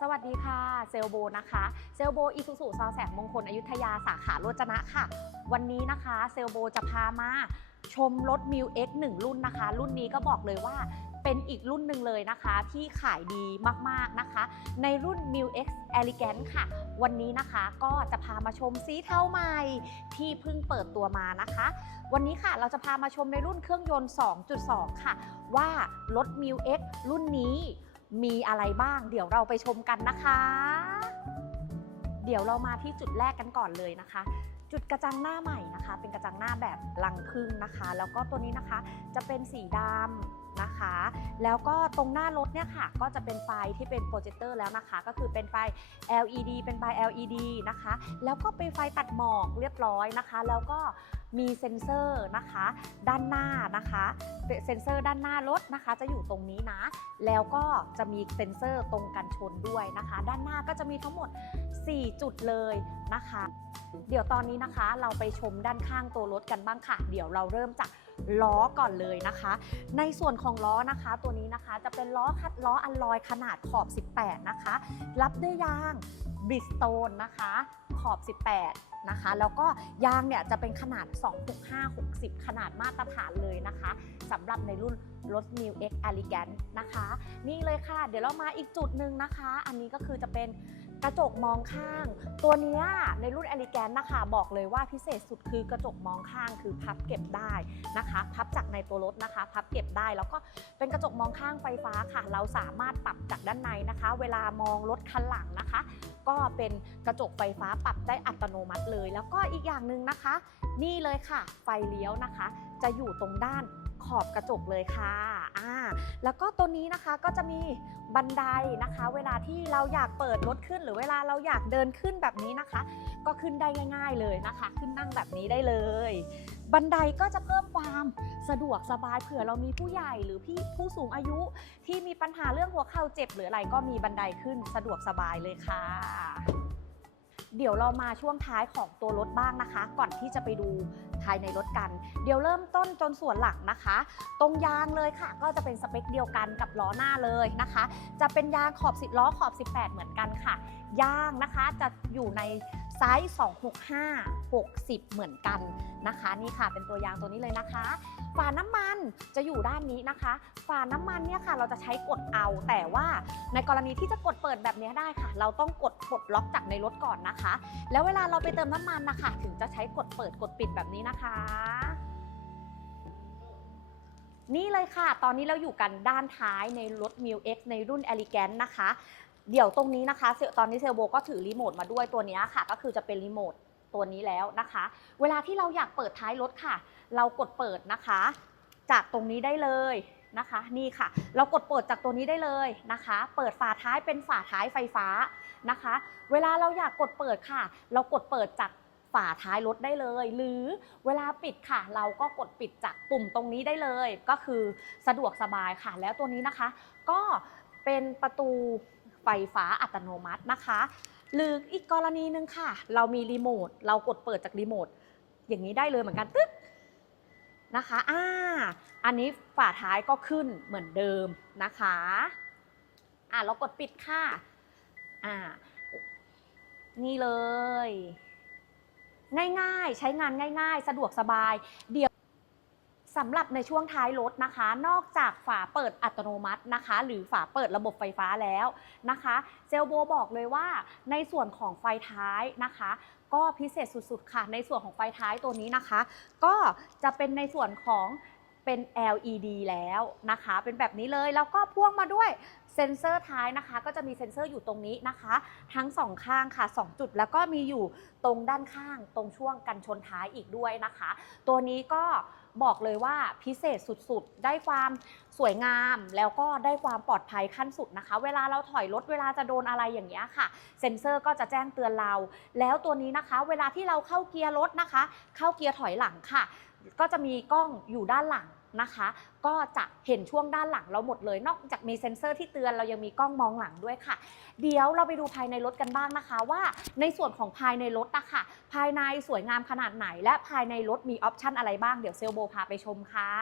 สวัสดีค่ะ เซลโบนะคะเซลโบอีซูซูซอแสงมงคลอยุธยาสาขาโรจนะค่ะ วันนี้นะคะเซลโบจะพามาชมรถ m ิว X 1รุ่นนะคะ รุ่นนี้ก็บอกเลยว่าเป็นอีกรุ่นหนึ่งเลยนะคะ ที่ขายดีมากๆนะคะ ในรุ่น m ิว X Elegant ค่ะ วันนี้นะคะก็จะพามาชมสีเทาใหม่ ที่เพิ่งเปิดตัวมานะคะ วันนี้ค่ะเราจะพามาชมในรุ่นเครื่องยนต์ 2.2 ค่ะ ว่ารถ m ิว X รุ่นนี้ มีอะไรบ้าง เดี๋ยวเราไปชมกันนะคะ เดี๋ยวเรามาที่จุดแรกกันก่อนเลยนะคะ จุดกระจังหน้าใหม่นะคะ เป็นกระจังหน้าแบบลังพึ่งนะคะ แล้วก็ตัวนี้นะคะจะเป็นสีดำ นะคะ แล้วก็ตรงหน้ารถเนี่ยค่ะก็จะเป็นไฟที่เป็นโปรเจคเตอร์แล้วนะคะ ก็คือเป็นไฟ LED เป็นไฟ LED นะคะ แล้วก็เป็นไฟตัดหมอกเรียบร้อยนะคะ แล้วก็มีเซ็นเซอร์นะคะ ด้านหน้านะคะเซ็นเซอร์ด้านหน้ารถนะคะ จะอยู่ตรงนี้นะ แล้วก็จะมีเซ็นเซอร์ตรงกันชนด้วยนะคะ ด้านหน้าก็จะมีทั้งหมด 4 จุดเลยนะคะ เดี๋ยวตอนนี้นะคะเราไปชมด้านข้างตัวรถกันบ้างค่ะ เดี๋ยวเราเริ่มจาก ล้อก่อนเลยนะคะ ในส่วนของล้อนะคะตัวนี้นะคะจะเป็นล้อคัดล้ออัลลอยขนาดขอบ 18 นะคะ รับด้วยยางบริสโตนนะคะขอบ 18นะคะแล้วก็ยางเนี่ยจะเป็นขนาด 265 60 ขนาดมาตรฐานเลยนะคะสำหรับในรุ่นรถ New X Elegant นะคะ นี่เลยค่ะ เดี๋ยวเรามาอีกจุดหนึ่งนะคะ อันนี้ก็คือจะเป็น กระจกมองข้าง ตัวนี้ในรุ่น Elegant นะคะ บอกเลยว่าพิเศษสุดคือกระจกมองข้างคือพับเก็บได้นะคะ พับจากในตัวรถนะคะ พับเก็บได้แล้วก็เป็นกระจกมองข้างไฟฟ้าค่ะ เราสามารถปรับจากด้านในนะคะ เวลามองรถคันหลังนะคะ ก็เป็นกระจกไฟฟ้าปรับได้อัตโนมัติเลย แล้วก็อีกอย่างหนึ่งนะคะ นี่เลยค่ะ ไฟเลี้ยวนะคะ จะอยู่ตรงด้าน ขอบกระจกเลยค่ะอ่าแล้วก็ตัวนี้นะคะก็จะมีบันไดนะคะ เวลาที่เราอยากเปิดรถขึ้น หรือเวลาเราอยากเดินขึ้นแบบนี้นะคะ ก็ขึ้นได้ง่าย ๆเลยนะคะ ขึ้นนั่งแบบนี้ได้เลย บันไดก็จะเพิ่มความสะดวกสบายเผื่อเรามีผู้ใหญ่หรือพี่ผู้สูงอายุที่มีปัญหาเรื่องหัวเข่าเจ็บหรืออะไรก็มีบันไดขึ้นสะดวกสบายเลยค่ะ เดี๋ยวเรามาช่วงท้ายของตัวรถบ้างนะคะ ก่อนที่จะไปดูภายในรถกัน เดี๋ยวเริ่มต้นจนส่วนหลังนะคะ ตรงยางเลยค่ะ ก็จะเป็นสเปคเดียวกันกับล้อหน้าเลยนะคะ จะเป็นยางขอบ 10 ล้อขอบ 18 เหมือนกันค่ะ ยางนะคะจะอยู่ใน ไซส์ 265 60 เหมือนกันนะคะ นี่ค่ะเป็นตัวยางตัวนี้เลยนะคะ ฝาน้ำมันจะอยู่ด้านนี้นะคะ ฝาน้ำมันเนี่ยค่ะ เราจะใช้กดเอา แต่ว่าในกรณีที่จะกดเปิดแบบนี้ได้ค่ะ เราต้องกดปลดล็อกจากในรถก่อนนะคะ แล้วเวลาเราไปเติมน้ำมันนะคะ ถึงจะใช้กดเปิดกดปิดแบบนี้นะคะนี่เลยค่ะ ตอนนี้เราอยู่กันด้านท้ายในรถ m ิ w X ในรุ่น Elegant นะคะ เดี๋ยวตรงนี้นะคะเซลตอนนี้เซลโบก็ถือรีโมทมาด้วยตัวนี้ค่ะ ก็คือจะเป็นรีโมทตัวนี้แล้วนะคะ เวลาที่เราอยากเปิดท้ายรถค่ะ เรากดเปิดนะคะ จากตรงนี้ได้เลยนะคะ นี่ค่ะ เรากดเปิดจากตัวนี้ได้เลยนะคะ เปิดฝาท้ายเป็นฝาท้ายไฟฟ้านะคะ เวลาเราอยากกดเปิดค่ะ เรากดเปิดจากฝาท้ายรถได้เลย หรือเวลาปิดค่ะ เราก็กดปิดจากปุ่มตรงนี้ได้เลย ก็คือสะดวกสบายค่ะ แล้วตัวนี้นะคะ ก็เป็นประตู ไฟฟ้าอัตโนมัตินะคะ หรืออีกกรณีหนึ่งค่ะ เรามีรีโมทเรากดเปิดจากรีโมทอย่างนี้ได้เลยเหมือนกันตึ๊ดนะคะอ่าอันนี้ฝาท้ายก็ขึ้นเหมือนเดิมนะคะอ่าเรากดปิดค่ะอ่านี่เลย ง่ายๆ ใช้งานง่าย ๆ สะดวกสบายเดี๋ยว สำหรับในช่วงท้ายรถนะคะ นอกจากฝาเปิดอัตโนมัตินะคะ หรือฝาเปิดระบบไฟฟ้าแล้วนะคะ เซลโบบอกเลยว่าในส่วนของไฟท้ายนะคะ ก็พิเศษสุดๆค่ะ ในส่วนของไฟท้ายตัวนี้นะคะ ก็จะเป็นในส่วนของเป็น LED แล้วนะคะ เป็นแบบนี้เลย แล้วก็พ่วงมาด้วยเซ็นเซอร์ท้ายนะคะ ก็จะมีเซ็นเซอร์อยู่ตรงนี้นะคะ ทั้งสองข้างค่ะ 2 จุดแล้วก็มีอยู่ตรงด้านข้างตรงช่วงกันชนท้ายอีกด้วยนะคะ ตัวนี้ก็ บอกเลยว่าพิเศษสุดๆ ได้ความสวยงามแล้วก็ได้ความปลอดภัยขั้นสุดนะคะ เวลาเราถอยรถเวลาจะโดนอะไรอย่างเงี้ยค่ะ เซ็นเซอร์ก็จะแจ้งเตือนเรา แล้วตัวนี้นะคะ เวลาที่เราเข้าเกียร์รถนะคะ เข้าเกียร์ถอยหลังค่ะ ก็จะมีกล้องอยู่ด้านหลัง นะคะ ก็จะเห็นช่วงด้านหลังเราหมดเลย นอกจากมีเซ็นเซอร์ที่เตือนเรายังมีกล้องมองหลังด้วยค่ะ เดี๋ยวเราไปดูภายในรถกันบ้างนะคะ ว่าในส่วนของภายในรถนะคะภายในสวยงามขนาดไหน และภายในรถมีออปชันอะไรบ้างเดี๋ยวเซลโบพาไปชมค่ะ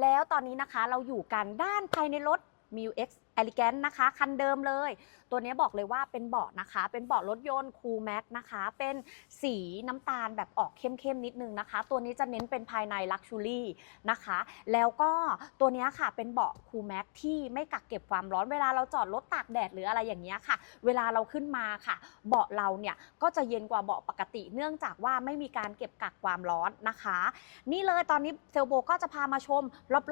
แล้วตอนนี้นะคะเราอยู่กันด้านภายในรถ m ิ X แอลิแกนนะคะ คันเดิมเลย ตัวนี้บอกเลยว่าเป็นเบาะนะคะ เป็นเบาะรถยนต์คูลแม็กนะคะ เป็นสีน้ำตาลแบบออกเข้มๆนิดนึงนะคะ ตัวนี้จะเน้นเป็นภายในลักชูรี่นะคะ แล้วก็ตัวนี้ค่ะเป็นเบาะคูลแม็กที่ไม่กักเก็บความร้อนเวลาเราจอดรถตากแดดหรืออะไรอย่างเงี้ยค่ะ เวลาเราขึ้นมาค่ะ เบาะเราเนี่ยก็จะเย็นกว่าเบาะปกติ เนื่องจากว่าไม่มีการเก็บกักความร้อนนะคะ นี่เลยตอนนี้เซลโบก็จะพามาชม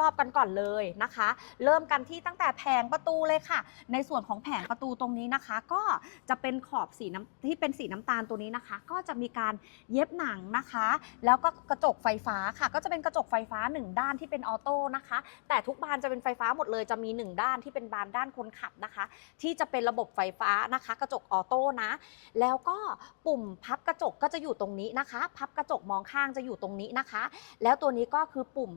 รอบๆกันก่อนเลยนะคะ เริ่มกันที่ตั้งแต่แผงประตูเลยค่ะ ในส่วนของแผงประตูตรงนี้นะคะ ก็จะเป็นขอบสีน้ำที่เป็นสีน้ำตาลตัวนี้นะคะ ก็จะมีการเย็บหนังนะคะ แล้วก็กระจกไฟฟ้าค่ะ ก็จะเป็นกระจกไฟฟ้าหนึ่งด้านที่เป็นออโต้นะคะ แต่ทุกบานจะเป็นไฟฟ้าหมดเลยจะมีหนึ่งด้านที่เป็นบานด้านคนขับนะคะ ที่จะเป็นระบบไฟฟ้านะคะ กระจกออโต้นะ แล้วก็ปุ่มพับกระจกก็จะอยู่ตรงนี้นะคะ พับกระจกมองข้างจะอยู่ตรงนี้นะคะ แล้วตัวนี้ก็คือปุ่ม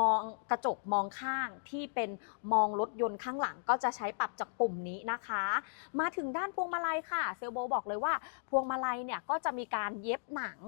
มองกระจกมองข้างที่เป็นมองรถยนต์ข้างหลังก็จะใช้ปรับจากปุ่มนี้นะคะ มาถึงด้านพวงมาลัยค่ะ เซลโบบอกเลยว่าพวงมาลัยเนี่ยก็จะมีการเย็บหนัง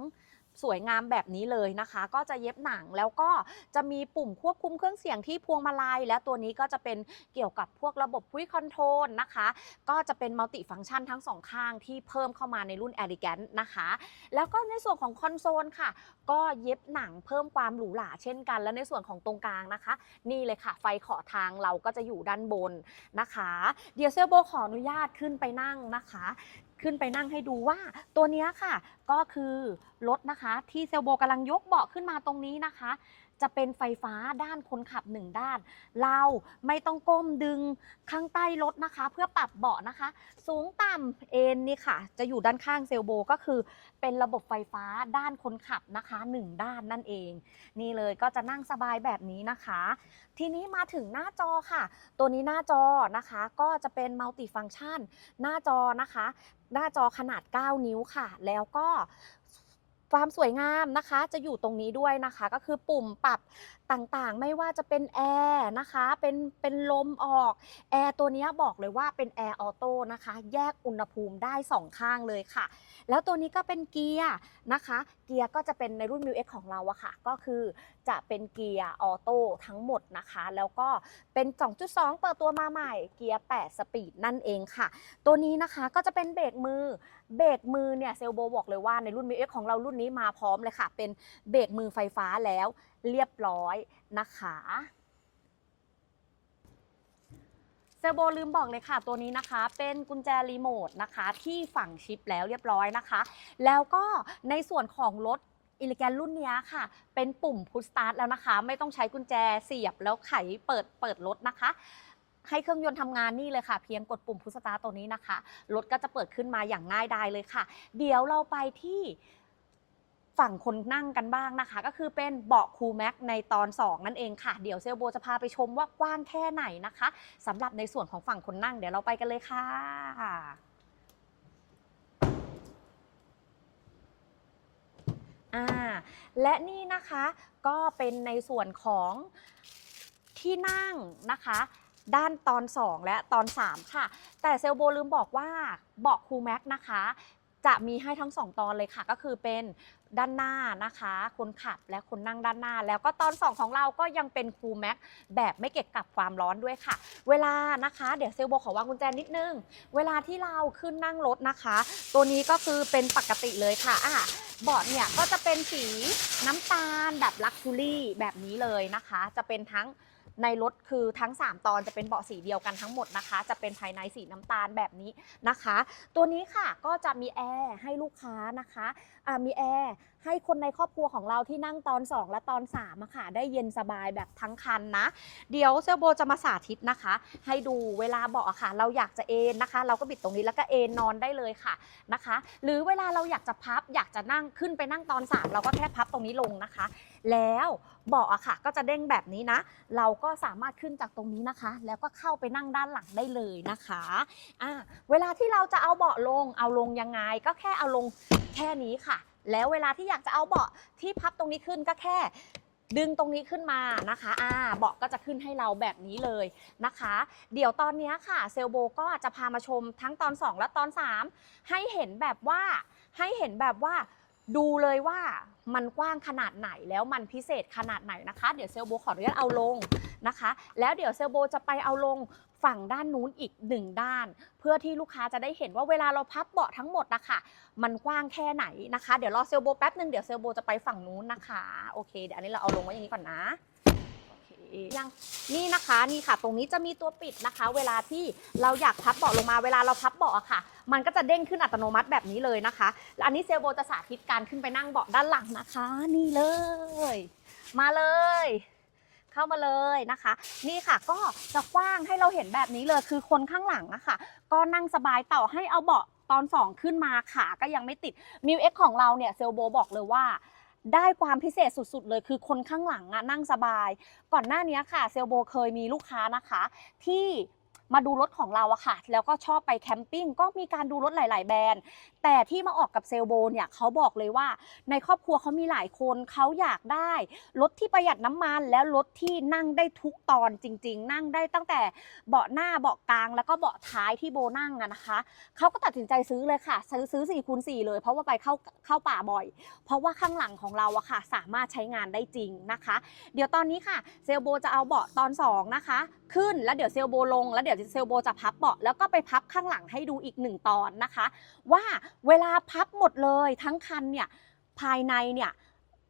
สวยงามแบบนี้เลยนะคะ ก็จะเย็บหนังแล้วก็จะมีปุ่มควบคุมเครื่องเสียงที่พวงมาลัยและตัวนี้ก็จะเป็นเกี่ยวกับพวกระบบพุ้ยคอนโทรลนะคะ ก็จะเป็นมัลติฟังก์ชันทั้งสองข้างที่เพิ่มเข้ามาในรุ่น e l e g a n t นะคะ แล้วก็ในส่วนของคอนโซลค่ะ ก็เย็บหนังเพิ่มความหรูหราเช่นกัน และในส่วนของตรงกลางนะคะ นี่เลยค่ะ ไฟขอทางเราก็จะอยู่ด้านบนนะคะ เดี๋ยวเซลโบขออนุญาตขึ้นไปนั่งนะคะ ขึ้นไปนั่งให้ดูว่า ตัวนี้ค่ะ ก็คือรถนะคะที่เซลโบกำลังยกเบาะขึ้นมาตรงนี้นะคะ จะเป็นไฟฟ้าด้านคนขับหนึ่งด้าน เราไม่ต้องก้มดึงข้างใต้รถนะคะ เพื่อปรับเบาะนะคะ สูงต่ำเอ็นนี่ค่ะ จะอยู่ด้านข้างเซลโบก็คือ เป็นระบบไฟฟ้าด้านคนขับนะคะหนึ่งด้านนั่นเอง นี่เลยก็จะนั่งสบายแบบนี้นะคะ ทีนี้มาถึงหน้าจอค่ะ ตัวนี้หน้าจอนะคะก็จะเป็นมัลติฟัง c t ชัน หน้าจอนะคะ หน้าจอขนาด 9 นิ้วค่ะ แล้วก็ ความสวยงามนะคะ จะอยู่ตรงนี้ด้วยนะคะ ก็คือปุ่มปรับต่างๆ ไม่ว่าจะเป็นแอร์นะคะ เป็นเป็นลมออก แอร์ตัวนี้บอกเลยว่าเป็นแอร์ออโต้นะคะ แยกอุณหภูมิได้2ข้างเลยค่ะ แล้วตัวนี้ก็เป็นเกียร์นะคะ เกียร์ก็จะเป็นในรุ่น m ิวเของเราอะค่ะ ก็คือจะเป็นเกียร์ออโต้ทั้งหมดนะคะ แล้วก็เป็น 2.2 เปิดตัวมาใหม่ เกียร์ 8 สปีดนั่นเองค่ะ ตัวนี้นะคะก็จะเป็นเบรกมือ เบรกมือเนี่ยเซลโบบอกเลยว่าในรุ่น m ิวของเรารุ่นนี้มาพร้อมเลยค่ะ เป็นเบรกมือไฟฟ้าแล้วเรียบร้อยนะคะเซอร์โบลืมบอกเลยค่ะตัวนี้นะคะ เป็นกุญแจรีโมทนะคะที่ฝังชิปแล้วเรียบร้อยนะคะ แล้วก็ในส่วนของรถอิเลิแกนรุ่นนี้ค่ะ เป็นปุ่มพุชสตาร์ทแล้วนะคะ ไม่ต้องใช้กุญแจเสียบแล้วไขเปิดเปิดรถนะคะ ให้เครื่องยนต์ทำงานนี่เลยค่ะ เพียงกดปุ่มพุชสตาร์ตัวนี้นะคะ รถก็จะเปิดขึ้นมาอย่างง่ายดายเลยค่ะ เดี๋ยวเราไปที่ฝั่งคนนั่งกันบ้างนะคะ ก็คือเป็นเบาะคูลแม็กในตอน 2 นั่นเองค่ะ เดี๋ยวเซลโบจะพาไปชมว่ากว้างแค่ไหนนะคะสำหรับในส่วนของฝั่งคนนั่งเดี๋ยวเราไปกันเลยค่ะอ่าและนี่นะคะก็เป็นในส่วนของที่นั่งนะคะ ด้านตอน 2 และตอน 3 ค่ะ แต่เซลโบลืมบอกว่าเบาะครูแม็กนะคะ จะมีให้ทั้ง 2 ตอนเลยค่ะ ก็คือเป็นด้านหน้านะคะ คนขับและคนนั่งด้านหน้า แล้วก็ตอน 2 ของเราก็ยังเป็นคูลแม็กแบบไม่เก็บกับความร้อนด้วยค่ะ เวลานะคะเดี๋ยวเซลโบขอวางกุญแจนิดนึง เวลาที่เราขึ้นนั่งรถนะคะ ตัวนี้ก็คือเป็นปกติเลยค่ะอะเบาะเนี่ยก็จะเป็นสีน้ำตาลแบบลักชูรี่แบบนี้เลยนะคะ จะเป็นทั้ง ในรถคือทั้ง 3 ตอนจะเป็นเบาะสีเดียวกันทั้งหมดนะคะ จะเป็นภายในสีน้ำตาลแบบนี้นะคะ ตัวนี้ค่ะก็จะมีแอร์ให้ลูกค้านะคะอ่ามีแอร์ให้คนในครอบครัวของเราที่นั่งตอน 2 และตอน3อะค่ะ ได้เย็นสบายแบบทั้งคันนะ เดี๋ยวเซลโบจะมาสาธิตนะคะ ให้ดูเวลาเบาะอะค่ะ เราอยากจะเอนนะคะ เราก็บิดตรงนี้แล้วก็เอนนอนได้เลยค่ะนะคะ หรือเวลาเราอยากจะพับอยากจะนั่งขึ้นไปนั่งตอน 3 เราก็แค่พับตรงนี้ลงนะคะ แล้ว เบาะอะค่ะ ก็จะเด้งแบบนี้นะ เราก็สามารถขึ้นจากตรงนี้นะคะ แล้วก็เข้าไปนั่งด้านหลังได้เลยนะคะอ่าเวลาที่เราจะเอาเบาะลง เอาลงยังไง ก็แค่เอาลงแค่นี้ค่ะ แล้วเวลาที่อยากจะเอาเบาะที่พับตรงนี้ขึ้นก็แค่ดึงตรงนี้ขึ้นมานะคะ อ่า เบาะก็จะขึ้นให้เราแบบนี้เลยนะคะ เดี๋ยวตอนนี้ค่ะ เซลโบก็จะพามาชมทั้งตอน 2 และตอน 3 ให้เห็นแบบว่า ให้เห็นแบบว่า ดูเลยว่ามันกว้างขนาดไหนแล้วมันพิเศษขนาดไหนนะคะ เดี๋ยวเซลโบขออนุญาตเอาลงนะคะ แล้วเดี๋ยวเซลโบจะไปเอาลงฝั่งด้านนู้นอีกหนึ่งด้าน เพื่อที่ลูกค้าจะได้เห็นว่าเวลาเราพับเบาะทั้งหมดนะคะมันกว้างแค่ไหนนะคะ เดี๋ยวรอเซลโบแป๊บนึงเดี๋ยวเซลโบจะไปฝั่งนู้นนะคะโอเคเดี๋ยวอันนี้เราเอาลงไว้อย่างนี้ก่อนนะ ยังนี่นะคะนี่ค่ะ ตรงนี้จะมีตัวปิดนะคะ เวลาที่เราอยากพับเบาะลงมาเวลาเราพับเบาะค่ะ มันก็จะเด้งขึ้นอัตโนมัติแบบนี้เลยนะคะและอันนี้เซลโบจะสาธิตการขึ้นไปนั่งเบาะด้านหลังนะคะ นี่เลย มาเลย เข้ามาเลยนะคะ นี่ค่ะก็จะกว้างให้เราเห็นแบบนี้เลยคือคนข้างหลังอะค่ะ ก็นั่งสบายต่อให้เอาเบาะตอนสองขึ้นมาขาก็ยังไม่ติดมิวเอ็กของเราเนี่ยเซลโบบอกเลยว่า ได้ความพิเศษสุดๆ เลยคือคนข้างหลังอะนั่งสบาย ก่อนหน้านี้ค่ะเซลโบเคยมีลูกค้านะคะ ที่ มาดูรถของเราอะค่ะ แล้วก็ชอบไปแคมปิ้งก็มีการดูรถหลาย ๆ แบรนด์ แต่ที่มาออกกับเซลโบเนี่ยเขาบอกเลยว่า ในครอบครัวเขามีหลายคนเขาอยากได้รถที่ประหยัดน้ำมัน แล้วรถที่นั่งได้ทุกตอนจริง ๆ นั่งได้ตั้งแต่เบาะหน้าเบาะกลาง แล้วก็เบาะท้ายที่โบนั่งอะนะคะเขาก็ตัดสินใจซื้อเลยค่ะ ซื้อซื้อ4คูณ4เลย เพราะว่าไปเข้าเข้าป่าบ่อย เพราะว่าข้างหลังของเราอะค่ะ สามารถใช้งานได้จริงนะคะ เดี๋ยวตอนนี้ค่ะเซลโบจะเอาเบาะตอน2นะคะขึ้นแล้วเดี๋ยวเซลโบลงแล้วเดี๋ยวเซลโบจะพับเบาะแล้วก็ไปพับข้างหลังให้ดูอีกหนึ่งตอนนะคะ ว่าเวลาพับหมดเลยทั้งคันเนี่ยภายในเนี่ย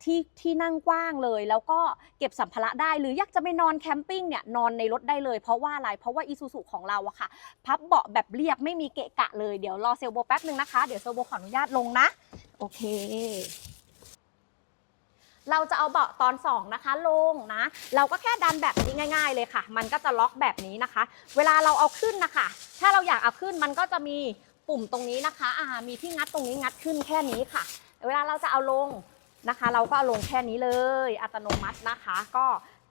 ที่ที่นั่งกว้างเลย แล้วก็เก็บสัมภาระได้ หรืออยากจะไปนอนแคมปิ้งเนี่ยนอนในรถได้เลยเพราะว่าอะไรเพราะว่าอีซูซูของเราอะค่ะ พับเบาะแบบเรียบไม่มีเกะกะเลยเดี๋ยวรอเซลโบแป๊บนึงนะคะ เดี๋ยวเซลโบขออนุญาตลงนะ โอเค เราจะเอาเบาะตอน 2 นะคะ ลงนะ เราก็แค่ดันแบบนี้ง่าย ๆ เลยค่ะ มันก็จะล็อกแบบนี้นะคะ เวลาเราเอาขึ้นนะคะ ถ้าเราอยากเอาขึ้นมันก็จะมีปุ่มตรงนี้นะคะอ่ามีที่งัดตรงนี้งัดขึ้นแค่นี้ค่ะ เวลาเราจะเอาลงนะคะ เราก็เอาลงแค่นี้เลย อัตโนมัตินะคะ ก็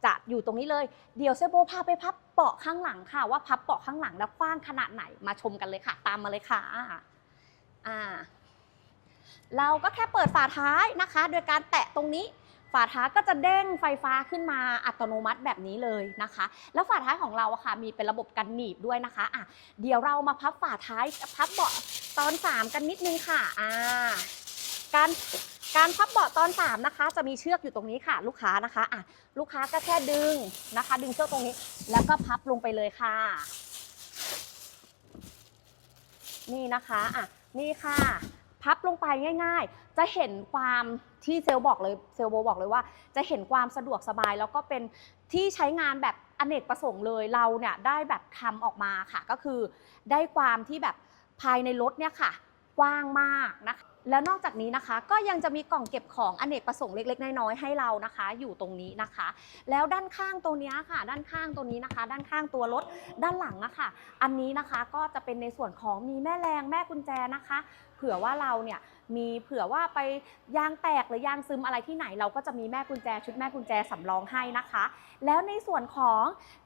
จะอยู่ตรงนี้เลย เดี๋ยวเซโบพาไปพับเบาะข้างหลังค่ะ ว่าพับเบาะข้างหลังแล้วกว้างขนาดไหนมาชมกันเลยค่ะ ตามมาเลยค่ะอ่า เราก็แค่เปิดฝาท้ายนะคะ โดยการแตะตรงนี้ ฝาท้ายก็จะเด้งไฟฟ้าขึ้นมาอัตโนมัติแบบนี้เลยนะคะ แล้วฝาท้ายของเราอะค่ะมีเป็นระบบกันหนีบด้วยนะคะอะเดี๋ยวเรามาพับฝาท้ายพับเบาะตอน 3 กันนิดนึงค่ะอ่าการการพับเบาะตอน 3 นะคะ จะมีเชือกอยู่ตรงนี้ค่ะ ลูกค้านะคะอะลูกค้าก็แค่ดึงนะคะ ดึงเชือกตรงนี้ แล้วก็พับลงไปเลยค่ะ นี่นะคะอะนี่ค่ะ พับลงไปง่าย ๆ จะเห็นความที่เซลบอกเลยเซลโบบอกเลยว่า จะเห็นความสะดวกสบาย แล้วก็เป็นที่ใช้งานแบบอเนกประสงค์เลยเราเนี่ยได้แบบทำออกมาค่ะ ก็คือได้ความที่แบบภายในรถเนี่ยค่ะกว้างมากนะคะแล้วนอกจากนี้นะคะก็ยังจะมีกล่องเก็บของอเนกประสงค์เล็กๆ น้อยๆให้เรานะคะ อยู่ตรงนี้นะคะ แล้วด้านข้างตัวเนี้ยค่ะ ด้านข้างตัวนี้นะคะ ด้านข้างตัวรถด้านหลังอะค่ะอันนี้นะคะก็จะเป็นในส่วนของมีแม่แรงแม่กุญแจนะคะ ผื่อว่าเราเนี่ยมีเผื่อว่าไปยางแตกหรือยางซึมอะไรที่ไหน เราก็จะมีแม่กุญแจชุดแม่กุญแจสำรองให้นะคะ แล้วในส่วนของ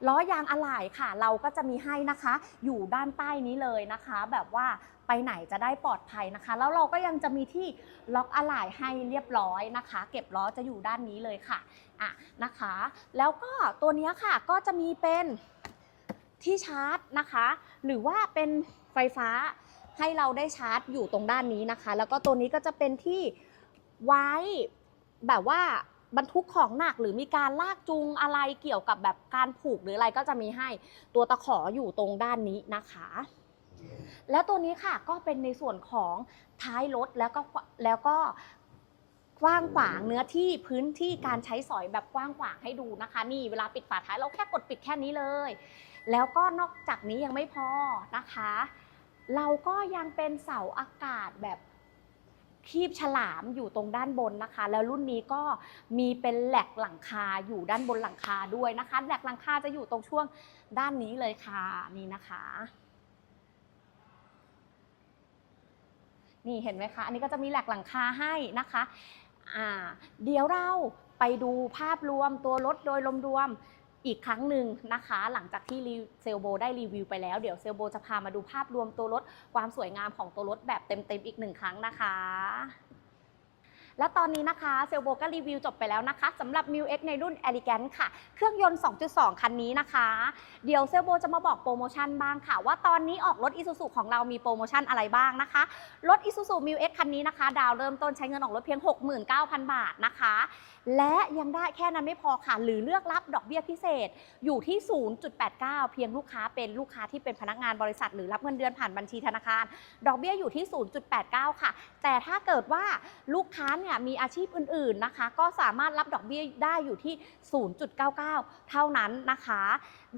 ล้อยางอะไหล่ค่ะ เราก็จะมีให้นะคะ อยู่ด้านใต้นี้เลยนะคะ แบบว่าไปไหนจะได้ปลอดภัยนะคะ แล้วเราก็ยังจะมีที่ล็อกอะไหล่ให้เรียบร้อยนะคะ เก็บล้อจะอยู่ด้านนี้เลยค่ะอะนะคะ แล้วก็ตัวนี้ค่ะก็จะมีเป็นที่ชาร์จนะคะ หรือว่าเป็นไฟฟ้า ให้เราได้ชาร์จอยู่ตรงด้านนี้นะคะ แล้วก็ตัวนี้ก็จะเป็นที่ไว้แบบว่าบรรทุกของหนักหรือมีการลากจูงอะไรเกี่ยวกับแบบการผูกหรืออะไรก็จะมีให้ตัวตะขออยู่ตรงด้านนี้นะคะ แล้วตัวนี้ค่ะก็เป็นในส่วนของท้ายรถแล้วก็แล้วก็กว้างขวางเนื้อที่พื้นที่การใช้สอยแบบกว้างขวางให้ดูนะคะ นี่เวลาปิดฝาท้ายเราแค่กดปิดแค่นี้เลย แล้วก็นอกจากนี้ยังไม่พอนะคะ เราก็ยังเป็นเสาอากาศแบบคีบฉลามอยู่ตรงด้านบนนะคะ แล้วรุ่นนี้ก็มีเป็นแหลกหลังคาอยู่ด้านบนหลังคาด้วยนะคะแหลกหลังคาจะอยู่ตรงช่วงด้านนี้เลยค่ะนี่นะคะ นี่เห็นไหมคะ อันนี้ก็จะมีแหลกหลังคาให้นะคะอ่าเดี๋ยวเราไปดูภาพรวมตัวรถโดยรวมๆ อีกครั้งหนึ่งนะคะ หลังจากที่เซลโบได้รีวิวไปแล้ว เดี๋ยวเซลโบจะพามาดูภาพรวมตัวรถความสวยงามของตัวรถแบบเต็มๆอีกหนึ่งครั้งนะคะและตอนนี้นะคะเซลโบก็รีวิวจบไปแล้วนะคะสำหรับ m ิ X ในรุ่น Elegant ค่ะ เครื่องยนต์ 2.2 คันนี้นะคะ เดี๋ยวเซลโบจะมาบอกโปรโมชั่นบ้างค่ะ ว่าตอนนี้ออกรถ Isuzu ของเรามีโปรโมชั่นอะไรบ้างนะคะ รถ Isuzu m ิ X คันนี้นะคะ ดาวเริ่มต้นใช้เงินออกรถเพียง 69,000 บาทนะคะ และยังได้แค่นั้นไม่พอค่ะ หรือเลือกรับดอกเบี้ยพิเศษอยู่ที่ 0.89 เพียงลูกค้าเป็นลูกค้าที่เป็นพนักงานบริษัท หรือรับเงินเดือนผ่านบัญชีธนาคาร ดอกเบี้ยอยู่ที่ 0.89 ค่ะ แต่ถ้าเกิดว่าลูกค้าเนี่ยมีอาชีพอื่นๆนะคะ ก็สามารถรับดอกเบี้ยได้อยู่ที่ 0.99 เท่านั้นนะคะ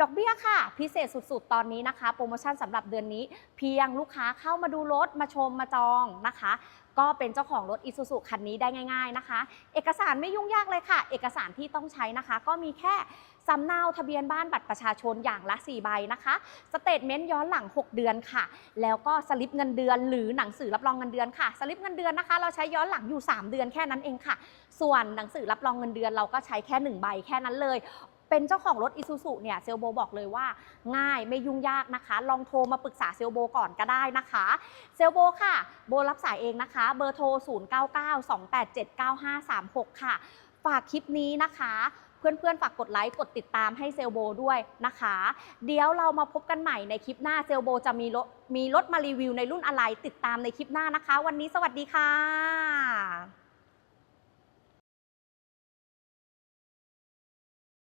ดอกเบี้ยค่ะ พิเศษสุดๆ ตอนนี้นะคะ โปรโมชั่นสำหรับเดือนนี้ เพียงลูกค้าเข้ามาดูรถมาชมมาจองนะคะ ก็เป็นเจ้าของรถ Isuzu คันนี้ได้ง่าย ๆนะคะ เอกสารไม่ยุ่งยากเลยค่ะ เอกสารที่ต้องใช้นะคะ ก็มีแค่สำเนาทะเบียนบ้านบัตรประชาชนอย่างละ 4 ใบนะคะสเตทเมนต์ย้อนหลัง 6 เดือนค่ะ แล้วก็สลิปเงินเดือนหรือหนังสือรับรองเงินเดือนค่ะ สลิปเงินเดือนนะคะ เราใช้ย้อนหลังอยู่ 3 เดือนแค่นั้นเองค่ะ ส่วนหนังสือรับรองเงินเดือนเราก็ใช้แค่ 1 ใบแค่นั้นเลย เป็นเจ้าของรถ Isuzu เนี่ยเซลโบบอกเลยว่า ง่ายไม่ยุ่งยากนะคะ ลองโทรมาปรึกษาเซลโบก่อนก็ได้นะคะ เซลโบค่ะ โบรับสายเองนะคะ เบอร์โทร 0992879536 ค่ะ ฝากคลิปนี้นะคะเพื่อนๆ ฝากกดไลค์ กดติดตามให้เซลโบด้วยนะคะ เดี๋ยวเรามาพบกันใหม่ในคลิปหน้าเซลโบจะมีรถมีรถมารีวิวในรุ่นอะไรติดตามในคลิปหน้านะคะ วันนี้สวัสดีค่ะ